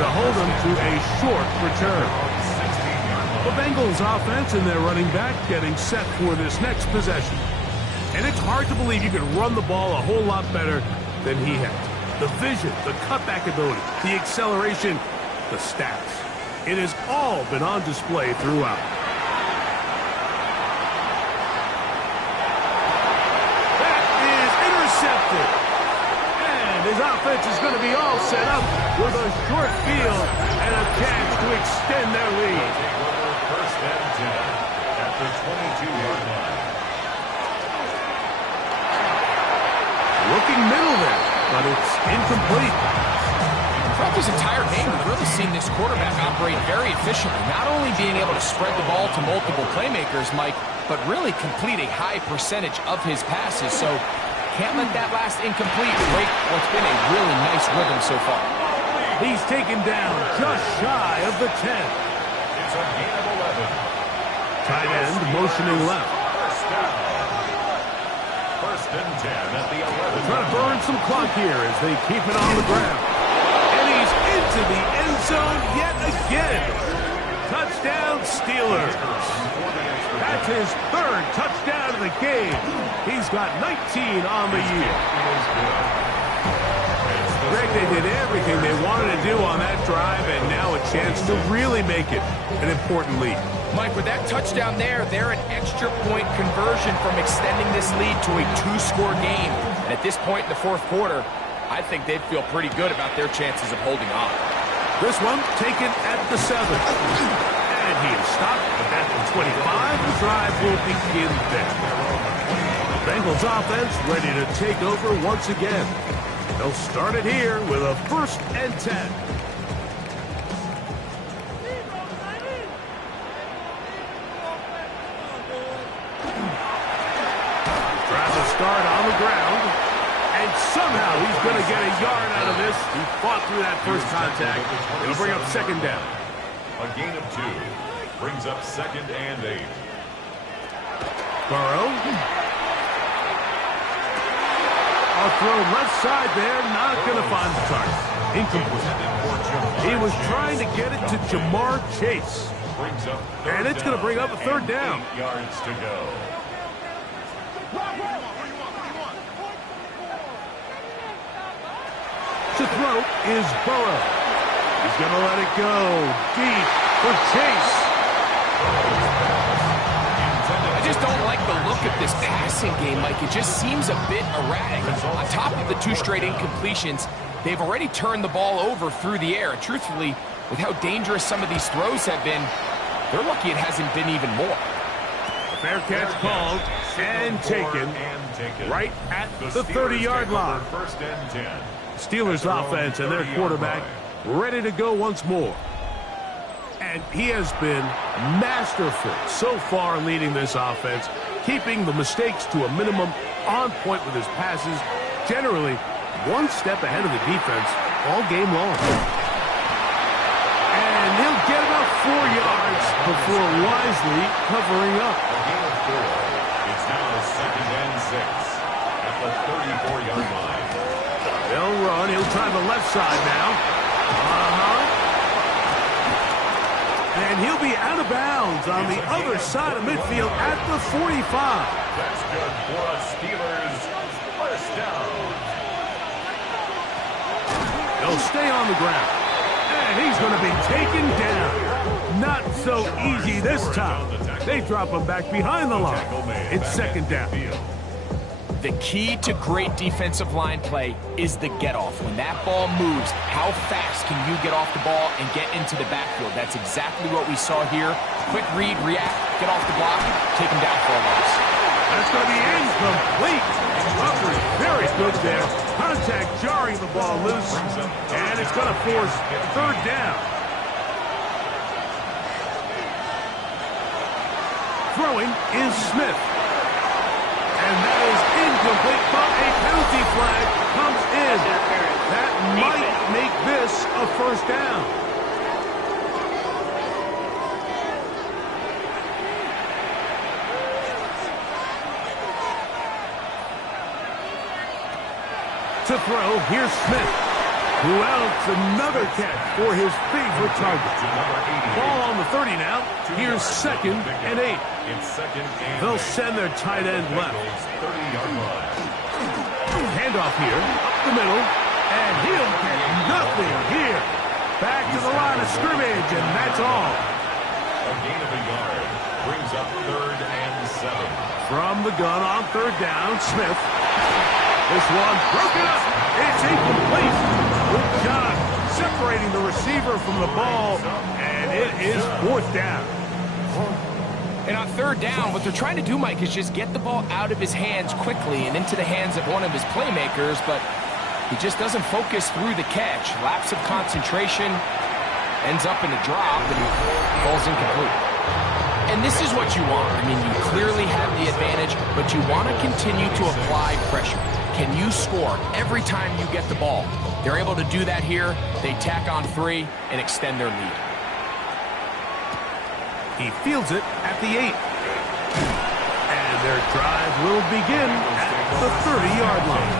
to hold him to a short return. The Bengals offense and their running back getting set for this next possession. And it's hard to believe you can run the ball a whole lot better than he has. The vision, the cutback ability, the acceleration, the stats. It has all been on display throughout. That is intercepted. And his offense is going to be all set up with a short field and a chance to extend their lead. First and 10 at the 22-yard line. Looking middle there, but it's incomplete. Throughout this entire game, we've really seen this quarterback operate very efficiently, not only being able to spread the ball to multiple playmakers, Mike, but really complete a high percentage of his passes. So can't let that last incomplete break what's been a really nice rhythm so far. He's taken down just shy of the 10. It's a gain of 11. Tight end motioning left. First down. First and 10 at the 11. Trying to burn some clock here as they keep it on the ground. And he's into the end zone yet again. Touchdown Steelers. That's his third touchdown of the game. He's got 19 on the year. Greg, they did everything they wanted to do on that drive, and now a chance to really make it an important lead. Mike, with that touchdown there, they're an extra point conversion from extending this lead to a 2-score game. And at this point in the fourth quarter, I think they'd feel pretty good about their chances of holding on. This one taken at the 7. And he is stopped at the 25. The drive will begin there. The Bengals offense ready to take over once again. They'll start it here with a 1st and 10. Tries to start on the ground. And somehow he's going to get a yard out of this. He fought through that first contact. It'll bring up 2nd down. A gain of 2 brings up 2nd and 8. Burrow. A throw left side there, not going to find the target. Incomplete. He was trying to get it to Jamar Chase. And it's going to bring up a 3rd down. 8 yards to go. To throw is Burrow. He's going to let it go deep for Chase. I just don't like the look of this passing game, Mike. It just seems a bit erratic. On top of the 2 straight incompletions, they've already turned the ball over through the air. And truthfully, with how dangerous some of these throws have been, they're lucky it hasn't been even more. Fair catch called and taken right at the 30-yard line. 1st and 10. Steelers offense and their quarterback ready to go once more. And he has been masterful so far leading this offense, keeping the mistakes to a minimum, on point with his passes, generally one step ahead of the defense all game long. And he'll get about 4 yards before wisely covering up. A gain of 4. It's now 2nd and 6 at the 34-yard line. They'll run. He'll try the left side now. And he'll be out of bounds on the other side of midfield at the 45. That's good for a Steelers 1st down. He'll stay on the ground. And he's going to be taken down. Not so easy this time. They drop him back behind the line. It's 2nd down. The key to great defensive line play is the get-off. When that ball moves, how fast can you get off the ball and get into the backfield? That's exactly what we saw here. Quick read, react, get off the block, take him down for a loss. That's going to be incomplete. Coverage very good there. Contact jarring the ball loose, and it's going to force third down. Throwing is Smith. And that is incomplete, but a penalty flag comes in. That might make this a first down. To throw, here's Smith, who outs another catch for his favorite target. Ball on the 30 now. Here's 2nd and 8. They'll send their tight end left. Handoff here, up the middle, and he'll get nothing here. Back to the line of scrimmage, and that's all. A gain of a yard brings up 3rd and 7. From the gun on 3rd down, Smith. This one broken up. It's incomplete. Good job separating the receiver from the ball, and it is 4th down. And on 3rd down, what they're trying to do, Mike, is just get the ball out of his hands quickly and into the hands of one of his playmakers, but he just doesn't focus through the catch. Lapse of concentration, ends up in a drop, and falls incomplete. And this is what you want. I mean, you clearly have the advantage, but you want to continue to apply pressure. Can you score every time you get the ball? They're able to do that here. They tack on 3 and extend their lead. He fields it at the 8. And their drive will begin at the 30-yard line.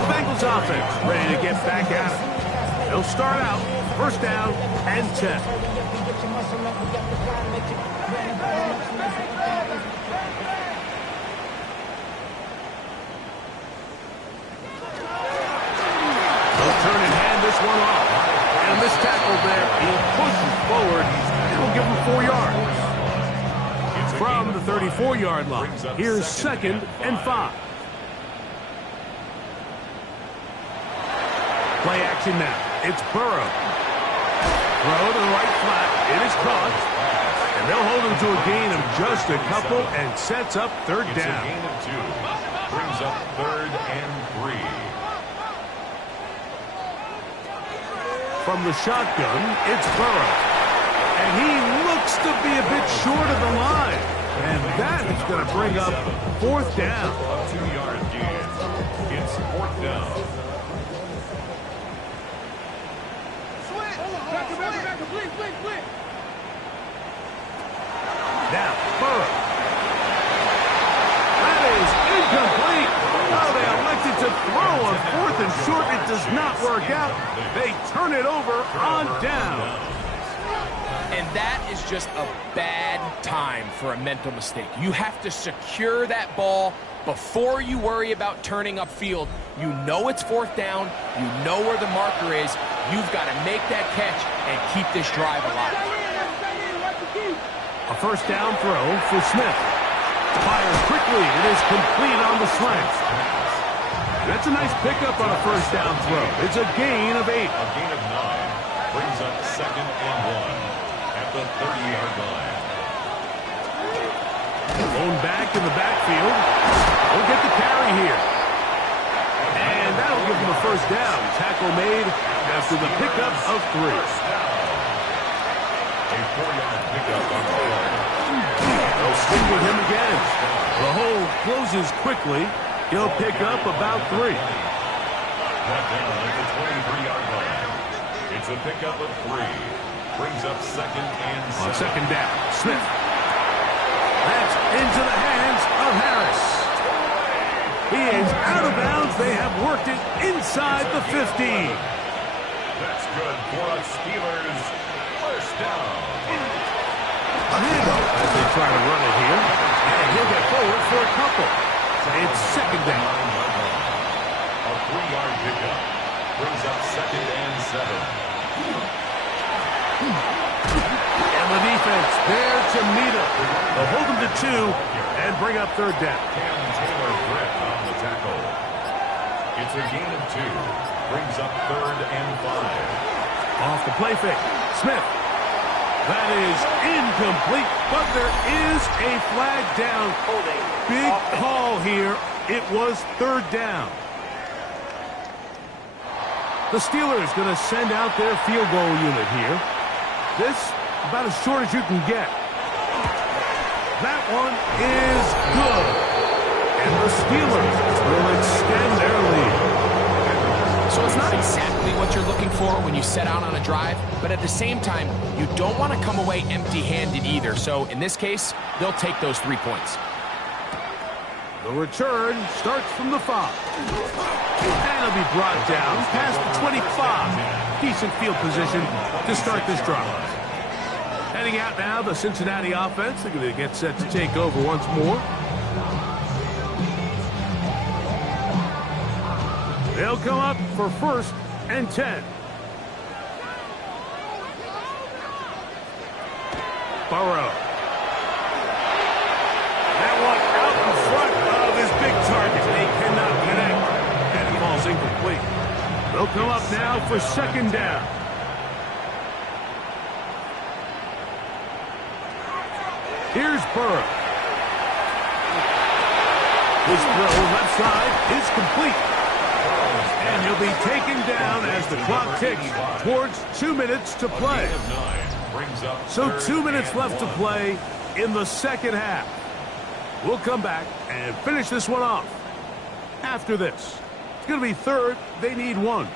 The Bengals offense ready to get back at it. They'll start out 1st down and 10. They'll turn and hand this one off. And this tackle there, he pushes forward. It'll give him 4 yards. From the 34-yard line, here's 2nd and 5. Play action now. It's Burrow. Throw to the right flat. It is caught. And they'll hold him to a gain of just a couple and sets up 3rd down. It's a gain of 2. Brings up 3rd and 3. From the shotgun, it's Burrow. And he looks to be a bit short of the line. And that is going to bring up 4th down. A 2-yard gain. It's 4th down. Now, Burrow. That is incomplete. Oh, they elected to throw on 4th and short. It does not work out. They turn it over on down. And that is just a bad time for a mental mistake. You have to secure that ball before you worry about turning upfield. You know it's 4th down. You know where the marker is. You've got to make that catch and keep this drive alive. A 1st down throw for Smith. Fires quickly. It is complete on the slant. That's a nice pickup on a 1st down throw. It's a gain of 8. A gain of 9 brings up 2nd and 1 at the 30-yard line. Thrown back in the backfield. We'll get the carry here. And that'll give him a 1st down. Tackle made after the pickup of 3. A 4-yard pickup on the play. They'll swing with him again. The hole closes quickly. He'll pick up about 3. Brought down at the 23-yard line. It's a pickup of 3. Brings up 2nd and 7. On 2nd down, Smith. That's into the hands of Harris. He is out of bounds. They have worked it inside the 15. That's good for a Steelers 1st down. A handoff as they try to run it here. And he'll get forward for a couple. It's 2nd down. A 3-yard pickup. Brings up 2nd and 7. And the defense there to meet him. They'll hold him to 2 and bring up 3rd down. Cam Taylor-Britt on the tackle. It's a gain of 2. Brings up 3rd and 5. Off the play fake. Smith. That is incomplete, but there is a flag down. Big call here it was third down. The Steelers going to send out their field goal unit here. This, about as short as you can get. That one is good. And the Steelers will extend their lead. So it's not exactly what you're looking for when you set out on a drive, but at the same time, you don't want to come away empty-handed either. So in this case, they'll take those 3 points. The return starts from the 5. And it'll be brought down past the 25. Decent field position to start this drive. Heading out now, the Cincinnati offense. They're going to get set to take over once more. They'll come up for 1st and 10. Burrow. That one out in front of his big target. They cannot connect. And it falls incomplete. They'll come up now for 2nd down. Here's Burrow. His throw left side is complete. And he'll be taken down as the clock ticks towards 2 minutes to play. So 2 minutes left to play in the second half. We'll come back and finish this one off. After this, it's going to be 3rd. They need 1.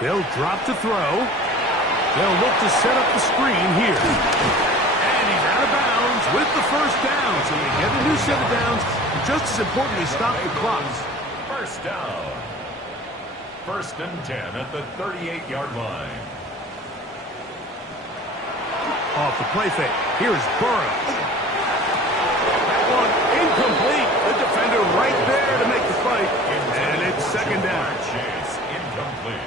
They'll drop to throw. They'll look to set up the screen here. And he's out of bounds with the 1st down. So they get a new set of downs. And just as importantly, stop the clock. 1st down. 1st and 10 at the 38-yard line. Off the play fake. Here's Burrow. That one incomplete. The defender right there to make the fight. And it's 2nd down. Chase incomplete.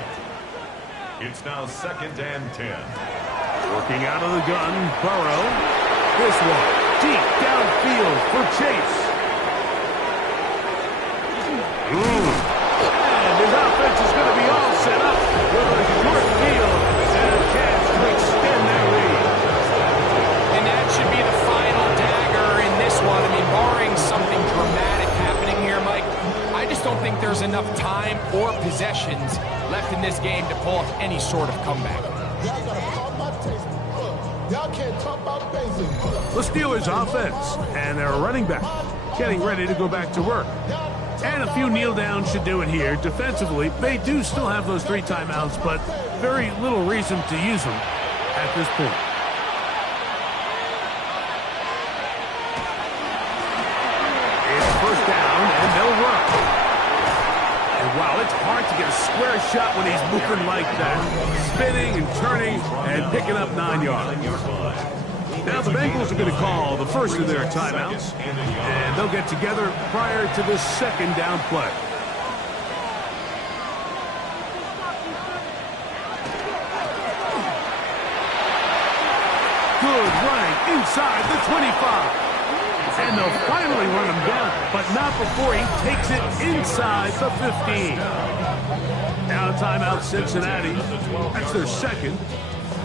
It's now 2nd and 10. Working out of the gun, Burrow. This one deep downfield for Chase. And his offense is going to be all set up with a short field and a chance to extend their lead. And that should be the final dagger in this one. I mean, barring something dramatic happening here, Mike, I just don't think there's enough time or possessions left in this game to pull off any sort of comeback. The Steelers offense and their running back getting ready to go back to work. And a few kneel downs should do it here. Defensively, they do still have those 3 timeouts, but very little reason to use them at this point. It's 1st down, and they'll run. And wow, it's hard to get a square shot when he's moving like that. Spinning and turning and picking up 9 yards. Now the Bengals are going to call the first of their timeouts, and they'll get together prior to this 2nd down play. Good running inside the 25. And they'll finally run him down, but not before he takes it inside the 15. Now timeout Cincinnati. That's their 2nd.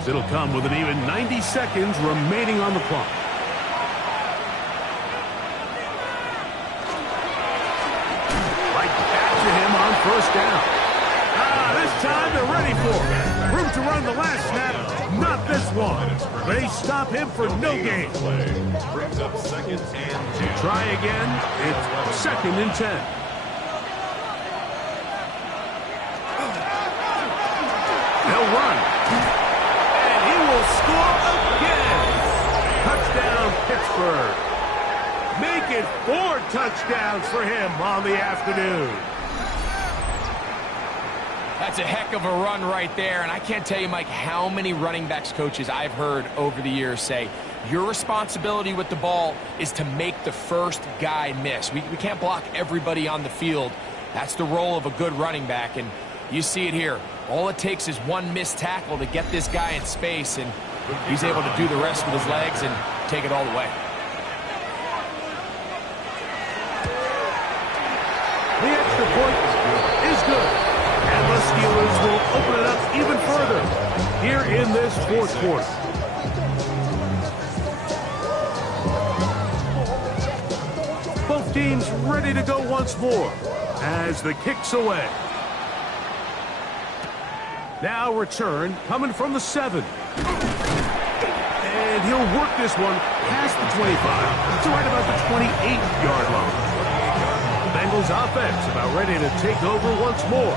It'll come with an even 90 seconds remaining on the clock. Right back to him on 1st down. This time they're ready for it. Room to run the last snap, not this one. They stop him for no gain. Brings up 2nd and 10. Try again. It's 2nd and 10. They'll run. Score again. Touchdown, Pittsburgh. Make it 4 touchdowns for him on the afternoon. That's a heck of a run right there, and I can't tell you, Mike, how many running backs coaches I've heard over the years say, your responsibility with the ball is to make the first guy miss. We can't block everybody on the field. That's the role of a good running back, and you see it here. All it takes is one missed tackle to get this guy in space, and he's able to do the rest with his legs and take it all the way. The extra point is good. And the Steelers will open it up even further here in this 4th quarter. ready to go once more as the kick's away. Now return coming from the 7. And he'll work this one past the 25 to right about the 28-yard line. The Bengals offense about ready to take over once more.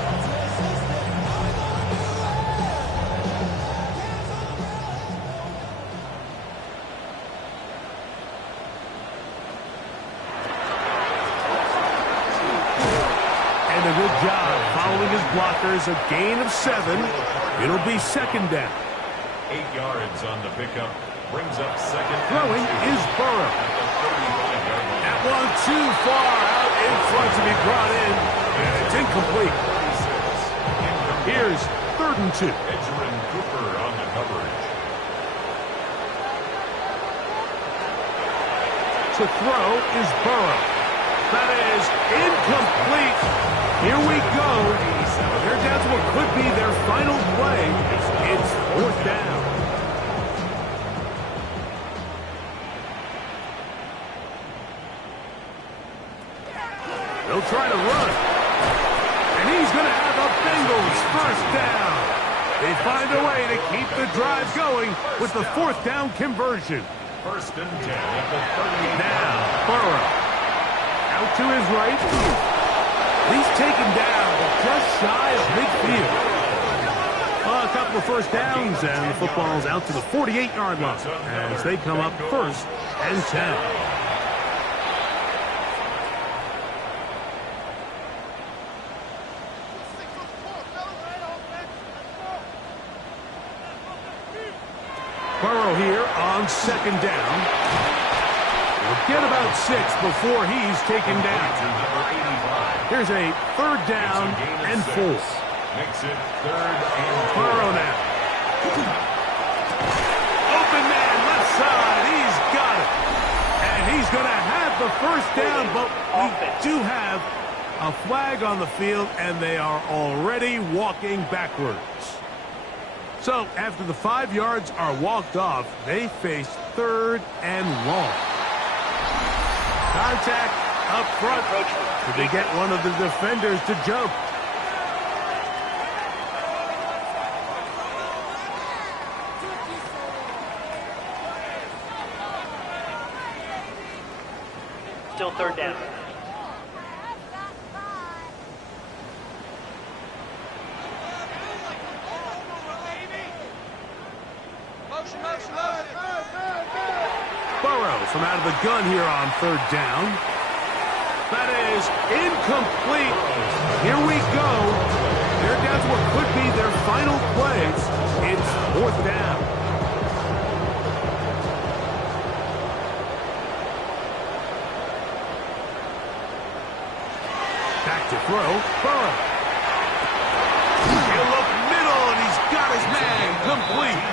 And a good job following his blockers, a gain of 7. It'll be second down. 8 yards on the pickup. Brings up second. Throwing is Burrow. That one too far out in front to be brought in. And it's incomplete. Here's 3rd and 2. Edgerrin Cooper on the coverage. To throw is Burrow. That is incomplete. Here we go. They're down to what could be their final play. It's 4th down. They'll try to run. And he's going to have a Bengals 1st down. They find a way to keep the drive going with the 4th down conversion. 1st and 10 at the 30. Now, Burrow. Out to his right. He's taken down just shy of midfield. A couple of 1st downs, and the football's out to the 48-yard line as they come up 1st and 10. Burrow here on 2nd down. He'll get about 6 before he's taken down. Here's a 3rd down and 4. Makes it 3rd and 4. Burrow now. Open man, left side. He's got it. And he's going to have the 1st down, but we do have a flag on the field, and they are already walking backwards. So after the 5 yards are walked off, they face 3rd and long. Contact up front. Did they get one of the defenders to jump? Still 3rd down. Burrow from out of the gun here on 3rd down. That is incomplete. Here we go. They're down to what could be their final play. It's 4th down. Back to throw. Burrow. He'll look middle, and he's got his man complete.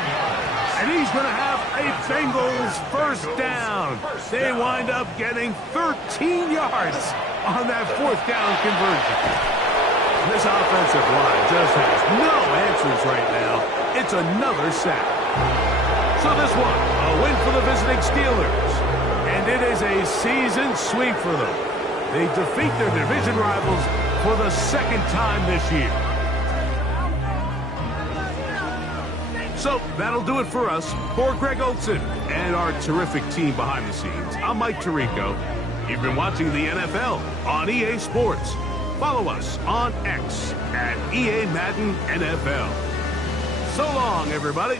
And he's going to have a Bengals 1st down. They wind up getting 13 yards on that 4th down conversion. This offensive line just has no answers right now. It's another sack. So this one, a win for the visiting Steelers. And it is a season sweep for them. They defeat their division rivals for the 2nd time this year. So that'll do it for us. For Greg Olson and our terrific team behind the scenes, I'm Mike Tirico. You've been watching the NFL on EA Sports. Follow us on X at EA Madden NFL. So long, everybody.